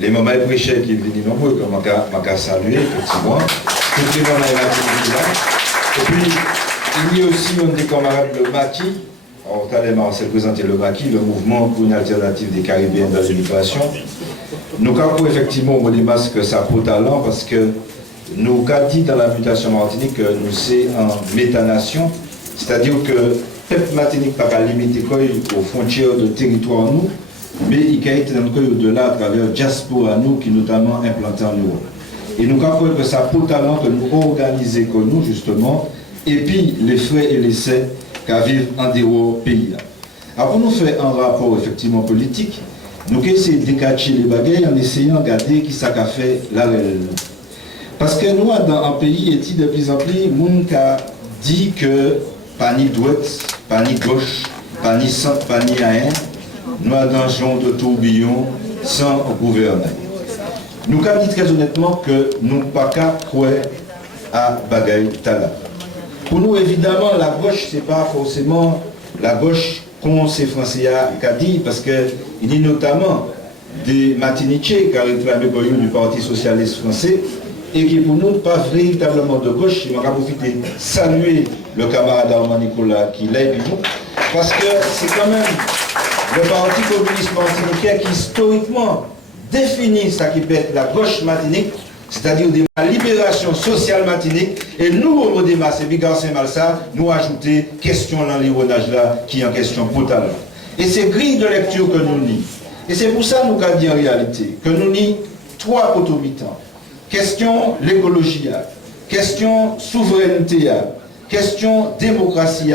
les moments prêchés qui viennent nombreux, comme on a salué, effectivement, toutes les moments là. Et puis, il y a aussi un des camarades, le maquis. Alors, on s'est présenté le maquis, le mouvement pour une alternative des Caribéens dans l'immigration. Nous avons effectivement au des masques que ça pour talent parce que nous avons dit dans la mutation martinique que nous sommes en métanation, c'est-à-dire que le peuple martinique n'a pas limité aux frontières de territoire nous, mais il a été au-delà à travers diaspora nous qui notamment implanté en Europe. Et nous avons que ça pour talent que nous organisons que nous justement, et puis les frais et les essais qu'à vivre en dehors pays. Alors pour nous faire un rapport effectivement politique, nous essayons de décacher les bagailles en essayant de regarder qui ça a fait la réelle. Parce que nous, dans un pays, et de plus en plus, nous avons dit que pas ni droite, pas ni gauche, pas ni centre, pas ni rien, nous avons un genre de tourbillon sans gouvernement. Nous avons dit très honnêtement que nous n'avons pas qu'à croire à bagaille tala. Pour nous, évidemment, la gauche, ce n'est pas forcément la gauche qu'on sait français a dit, parce qu'il y a notamment des Martiniquais qui ont réclamé du Parti Socialiste Français, et qui pour nous pas véritablement de gauche. Je vais profiter de saluer le camarade Armand Nicolas qui l'a dit, parce que c'est quand même le Parti communiste martiniquais qui historiquement définit ce qui peut être la gauche martinique, c'est-à-dire la libération sociale martinique, et nous, au Modéma, c'est Bigar Saint-Malsa, nous ajouter question dans l'ironnage là, qui est en question brutale. Et c'est grille de lecture que nous nions. Et c'est pour ça nous avons dit en réalité que nous nions trois automitants. Question l'écologie, question souveraineté, question démocratie,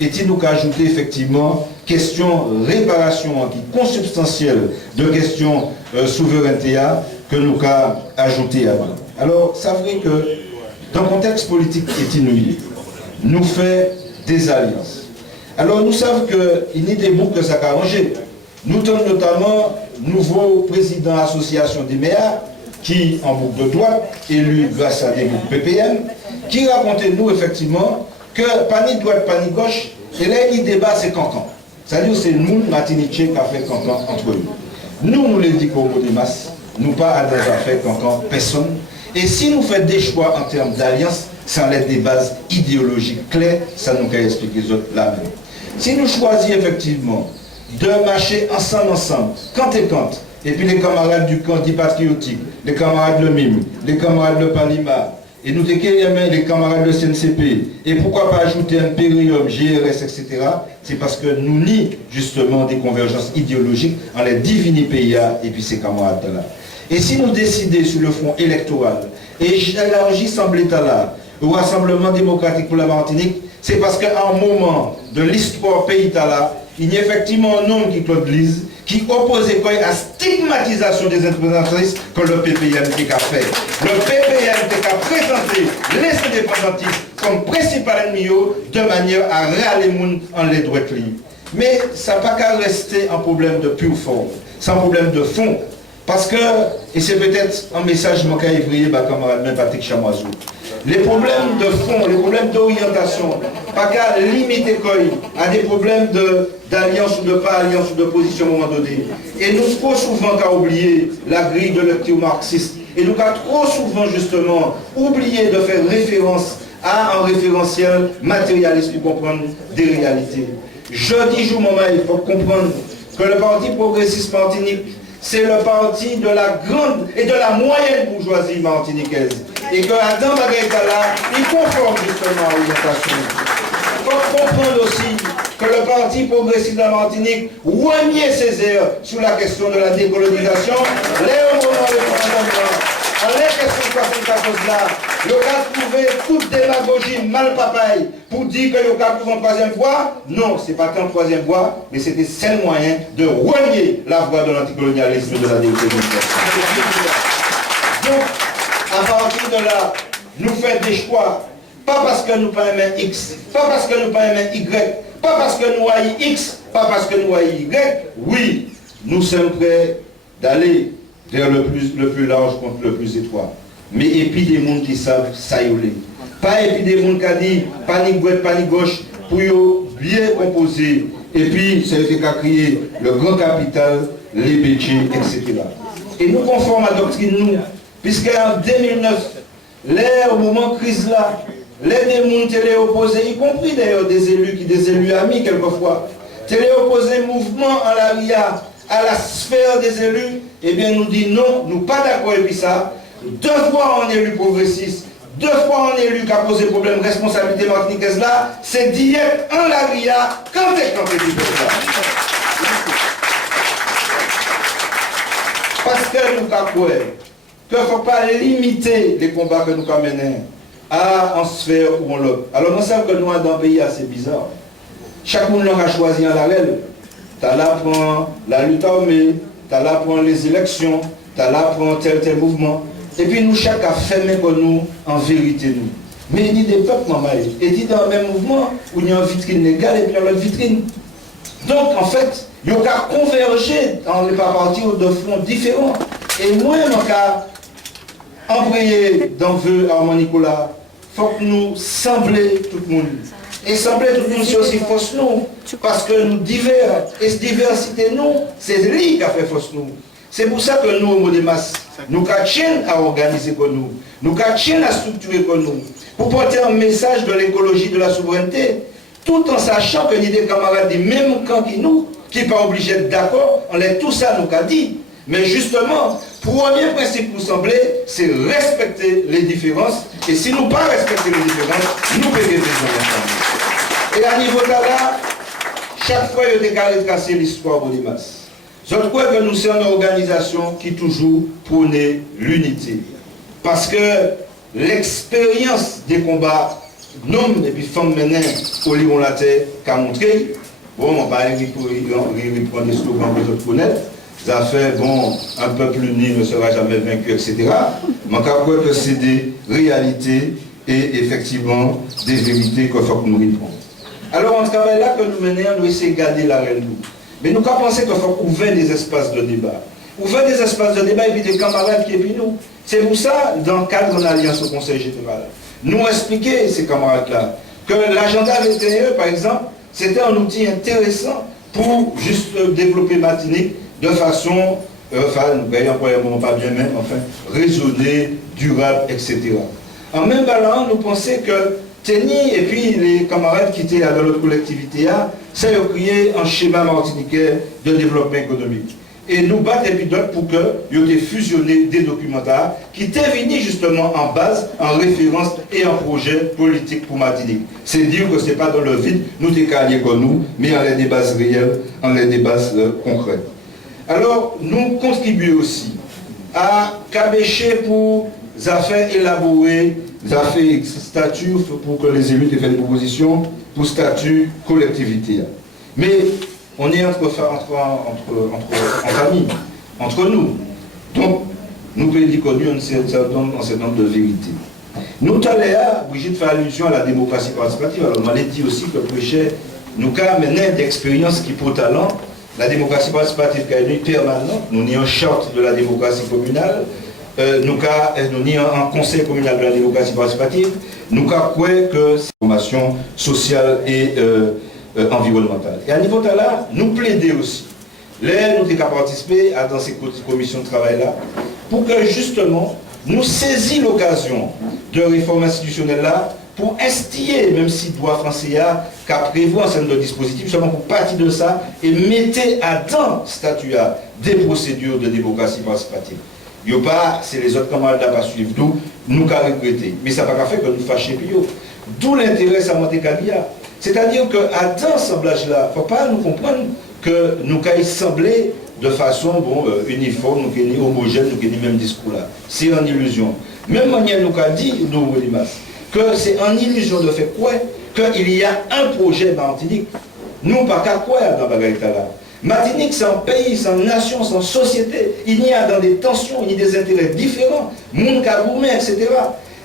et il nous ajouter effectivement question réparation qui est consubstantielle de question souveraineté que nous avons ajouté à nous. Alors, ça veut dire que dans le contexte politique qui est inouï, nous fait des alliances. Alors, nous savons qu'il y a des boucles que ça a arrangé. Nous tenons notamment nouveau président de l'association des maires, qui, en boucle de droite, élu grâce à des groupes PPM, qui racontait nous effectivement que pas ni droite, pas ni gauche, et là, il débat, c'est cancan. C'est-à-dire que c'est nous, Martiniquais, qui a fait cancan entre eux. Nous les disons au mot des masses, nous pas à des affaires cancan, personne. Et si nous faisons des choix en termes d'alliance, sans l'aide des bases idéologiques claires, ça nous peut expliquer les autres là même. Si nous choisissons effectivement de marcher ensemble, quand et quand, et puis les camarades du camp dit patriotique, les camarades de MIM, les camarades de Palima, et nous décaillons les camarades de CNCP, et pourquoi pas ajouter un périum, GRS, etc. C'est parce que nous nions justement des convergences idéologiques en les divini PIA et puis ces camarades-là. Et si nous décidons sur le front électoral, et élargi semble l'État là, au Rassemblement démocratique pour la Martinique, c'est parce qu'à un moment de l'histoire pays-là, il y a effectivement un homme qui Claude Lise, qui opposait quoi à la stigmatisation des indépendantistes que le PPM a fait. Le PPM a présenté les indépendantistes comme principal ennemi de manière à râler les gens en les droits libres. Mais ça n'a pas qu'à rester un problème de pure forme, c'est un problème de fond. Parce que, et c'est peut-être un message que je vais évrier, camarade Patrick Chamoisou, les problèmes de fond, les problèmes d'orientation, pas qu'à limiter à des problèmes d'alliance ou de pas alliance ou de position à un moment donné. Et nous trop souvent qu'à oublier la grille de lecture marxiste. Et nous avons trop souvent justement oublié de faire référence à un référentiel matérialiste pour comprendre des réalités. Jeudi jour, moment, il faut comprendre que le Parti progressiste martinique, c'est le parti de la grande et de la moyenne bourgeoisie martiniquaise. Et que Adam Bagaytala, il conforme justement à l'orientation. Il faut comprendre aussi que le Parti progressiste de la Martinique renie ses airs sur la question de la décolonisation. En les questions de 74 là, le cas trouvé toute démagogie mal papaye pour dire que le cas trouve en troisième voie. Non, ce n'est pas qu'un troisième voie, mais c'était seul moyen de renier la voie de l'anticolonialisme et de la décolonisation. Donc, à partir de là, nous faisons des choix, pas parce que nous pas aimons X, pas parce que nous pas aimons Y, pas parce que nous haïssons X, pas parce que nous haïssons Y. Oui, nous sommes prêts d'aller vers le plus large contre le plus étroit. Mais et puis des gens qui savent saïoler. Pas et puis des gens qui disent pas ni droite, pas ni gauche, pour bien composer. Et puis c'est ce qui a créé le grand capital, les métiers, etc. et nous conforme à la doctrine nous, puisque en 2009, au moment de crise là, les démons télé opposés, y compris d'ailleurs des élus amis quelquefois, télé opposés mouvement en la RIA à la sphère des élus, eh bien nous dit non, nous pas d'accord avec ça. 2 fois en élu progressiste, 2 fois en élu qui a posé problème responsabilité martiniquaise là, c'est d'hier en la RIA quand est compétitif là. Parce que nous avons qu'il ne faut pas limiter les combats que nous menons à en sphère ou en l'autre. Alors nous savons que nous sommes dans un pays assez bizarre. Chaque monde a choisi en la règle. Tu as là pour la lutte armée, tu as là pour les élections, tu as là pour tel mouvement. Et puis nous, chacun fait même que nous, en vérité, nous. Mais il dit des peuples, maman, et dit dans le même mouvement, où il y a une vitrine légale et puis l'autre vitrine. Donc, en fait, il y a qu'à converger dans les partir de fronts différents. Et moi, dans le cas, envoyer dans le vœu à Nicolas, il faut que nous sembler tout le monde. Et sembler tout le monde, c'est aussi fausse nous. Parce que nous divers. Et cette diversité, nous, c'est lui qui a fait fausse nous. C'est pour ça que nous, au Modémas, nous tiens à organiser comme nous. Nous tiens à structurer comme nous. Pour porter un message de l'écologie, de la souveraineté, tout en sachant que nous des camarades du même camp que nous, qui n'est pas obligé d'être d'accord, on est tout ça nous a dit. Mais justement, premier principe pour sembler, c'est respecter les différences. Et si nous ne pas respecter les différences, nous payons des ensemble. Et à niveau de là, chaque fois, il y a des casser l'histoire au Dimas. Je crois que nous sommes une organisation qui toujours prône l'unité. Parce que l'expérience des combats, hommes et puis femmes menés au Liban la terre, qu'a montré, bon, on va reprendre des slogans que vous connaissez. Ça fait, bon, un peuple uni ne sera jamais vaincu, etc. Mais je crois que c'est des réalités et effectivement des vérités qu'il faut que nous répondions. Alors, en travail là que nous menons, nous essayons de garder la réelle nous. Mais nous avons pensé qu'il faut ouvrir des espaces de débat. Ouvrir des espaces de débat et puis des camarades qui sont nous. C'est pour ça, dans le cadre de l'Alliance au Conseil général, nous expliquer, ces camarades-là, que l'agenda 21, par exemple, c'était un outil intéressant pour juste développer Martinique de façon, nous voyons pour un moment pas bien même, enfin, raisonnée, durable, etc. En même temps, nous pensons que Téni et puis les camarades qui étaient dans notre collectivité, ça a créé un schéma martiniquais de développement économique. Et nous battons et puis d'autres pour que ils aient fusionné des documentaires qui étaient venus justement en base, en référence et en projet politique pour Martinique. C'est dire que ce n'est pas dans le vide, nous sommes calés comme nous, mais en des bases réelles, en des bases concrètes. Alors, nous contribuons aussi à cabécher pour les affaires élaborées, les affaires statut pour que les élus aient fait des propositions pour statut collectivité. Mais on est entre amis, entre nous. Donc, nous pouvons dire qu'on a un certain nombre de vérités. Nous, tout à l'heure, Brigitte fait allusion à la démocratie participative. Alors, on m'a dit aussi que prêcher, nous avons mené d'expériences qui pour talent. La démocratie participative est une permanente. Nous avons une charte de la démocratie communale. Nous avons un conseil communal de la démocratie participative. Nous avons que c'est une formation sociale et environnementale. Et à niveau de là, nous plaidons aussi. Là, nous avons participé dans ces commissions de travail-là pour que justement nous saisissions l'occasion de réforme institutionnelle là pour instiller, même si le droit français a prévu un certain nombre de dispositifs, justement pour partir de ça et mettez à temps statut des procédures de démocratie participative. Il n'y a pas, c'est les autres camarades à pas suivre, nous qu'à regretter. Mais ça n'a pas fait que nous fâcher plus haut. D'où l'intérêt à monter Kabia. C'est-à-dire qu'à dans ce semblage-là, il ne faut pas nous comprendre que nous qu'à sembler de façon uniforme, nous qu'à homogène, nous qu'à le même discours-là. C'est une illusion. Même manière nous qu'a dit, nous, que c'est une illusion de faire quoi qu'il y a un projet Martinique. Nous, pas qu'à quoi dans Bagaïtala. Martinique, c'est un pays, c'est une nation, c'est une société. Il y a dans des tensions, il y a des intérêts différents, monde caboumé, etc.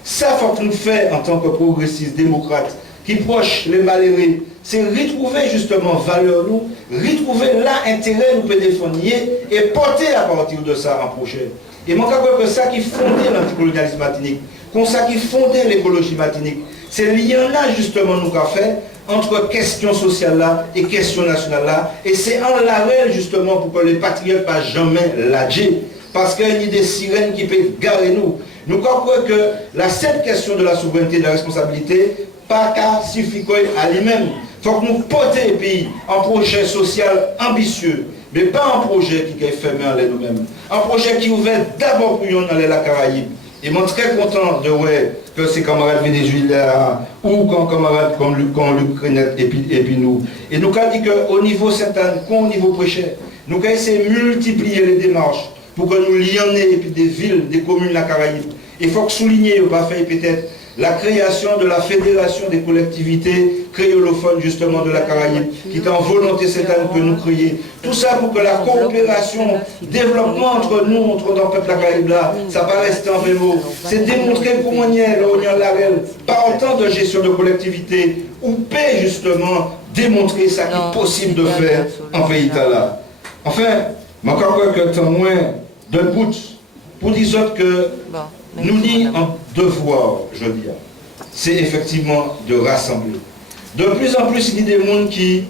Ça, il faut que nous fassions en tant que progressistes, démocrates, qui proches les malheureux, c'est retrouver justement valeur nous, retrouver l'intérêt nous peut défendre et porter à partir de ça un projet. Et moi, je crois que ça qui fondait l'anticolonialisme martinique, comme ça qui fondait l'écologie martinique, c'est lien-là justement nous qu'a fait entre question sociale là et question nationale là, et c'est en l'arrêt justement pour que les patriotes pas jamais lâcher, parce qu'il y a des sirènes qui peuvent garer nous. Nous croyons que la seule question de la souveraineté et de la responsabilité, pas qu'à suffire à lui-même. Il faut que nous portions le pays un projet social ambitieux, mais pas un projet qui est fermé en nous-mêmes. Un projet qui est ouvert d'abord pour nous dans la Caraïbe. Et moi, je suis très content de voir que ces camarades vénézuéliens ou camarades comme Luc Renet et puis nous. Et nous avons dit qu'au niveau Sainte-Anne, qu'au niveau prêché, nous avons essayé de multiplier les démarches pour que nous lions et puis des villes, des communes de la Caraïbe. Il faut que souligner, on va faire peut-être la création de la Fédération des collectivités créolophones justement de la Caraïbe, qui est en volonté cette année que nous créions. Tout ça pour que la coopération, développement entre nous, entre dans le peuple de la Caraïbe là, ça va rester en vélo. C'est démontrer comment il y a l'Arel, par autant de gestion de collectivité, ou peut justement démontrer ça qui est possible de faire en pays là. Enfin, je crois que tant moins de bout pour dire que nous dit un devoir, je dis, c'est effectivement de rassembler. De plus en plus, il y a des gens qui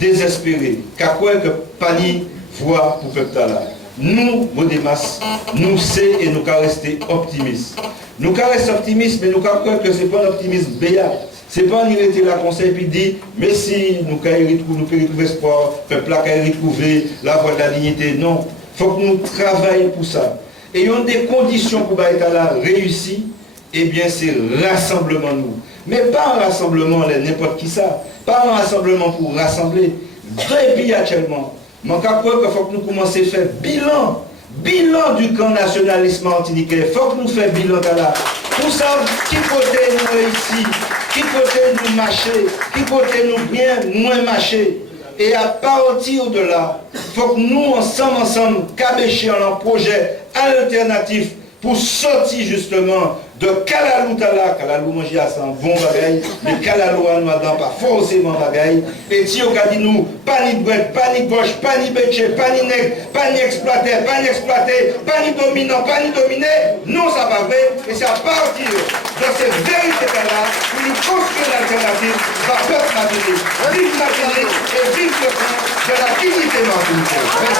désespérés, qui croient que Pani voit pour le peuple là. Nous, Modémas, nous sommes et nous allons rester optimistes. Nous allons rester optimistes, mais nous croyons que ce n'est pas un optimisme béat. Ce n'est pas en irriter la conseil et dire, mais si nous pouvons retrouver espoir, le peuple là peut retrouver la voie de la dignité. Non, il faut que nous travaillions pour ça. Et il y a des conditions pour être là réussi, eh bien c'est rassemblement nous. Mais pas un rassemblement n'importe qui ça. Pas un rassemblement pour rassembler. Depuis actuellement, je crois qu'il faut que nous commencions à faire bilan du camp nationalisme martiniquais. Il faut que nous fassions bilan là. Pour ça, qui côté nous réussi, qui côté nous marcher, qui côté nous bien, moins marcher. Et à partir de là, il faut que nous, ensemble, cabéchions un projet alternatif pour sortir justement de Kalalouta, Kalalou manger à un bon bagaille, mais Kalalou à nous pas forcément bagaille. Et si on a dit nous, pas ni bread, pas ni gauche, pas ni béché, pas ni nègre, pas ni exploité, pas ni dominant, pas ni dominé, non ça va vrai. Et c'est à partir de ces vérités-là que nous construisons l'alternative par peuple Martinique. Vive Martinique et vive le camp de la dignité Martinique.